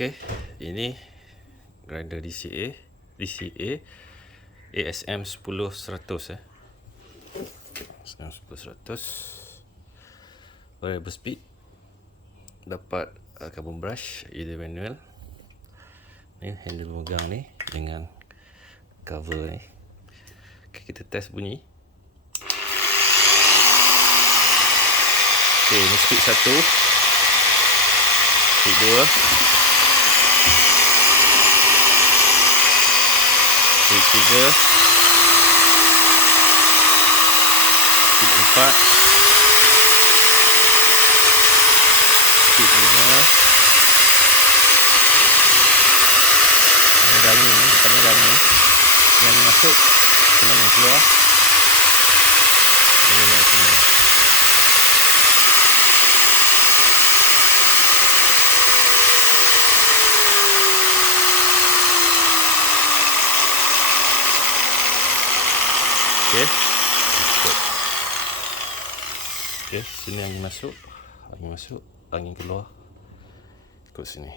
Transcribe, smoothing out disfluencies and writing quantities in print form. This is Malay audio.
Okey, ini grinder DCA ASM 10100 ASM 10100 variable speed, dapat carbon brush, either manual. Ni handle megang ni dengan cover ni. Okay, kita test bunyi. Okay, ni speed 1, speed 2, speed 3, speed 4, speed 5. Ada angin ni, dekat ni ada angin. Angin masuk, angin keluar. Ini kat sini. Okey. Okey, sini angin masuk, angin keluar. Ikut sini.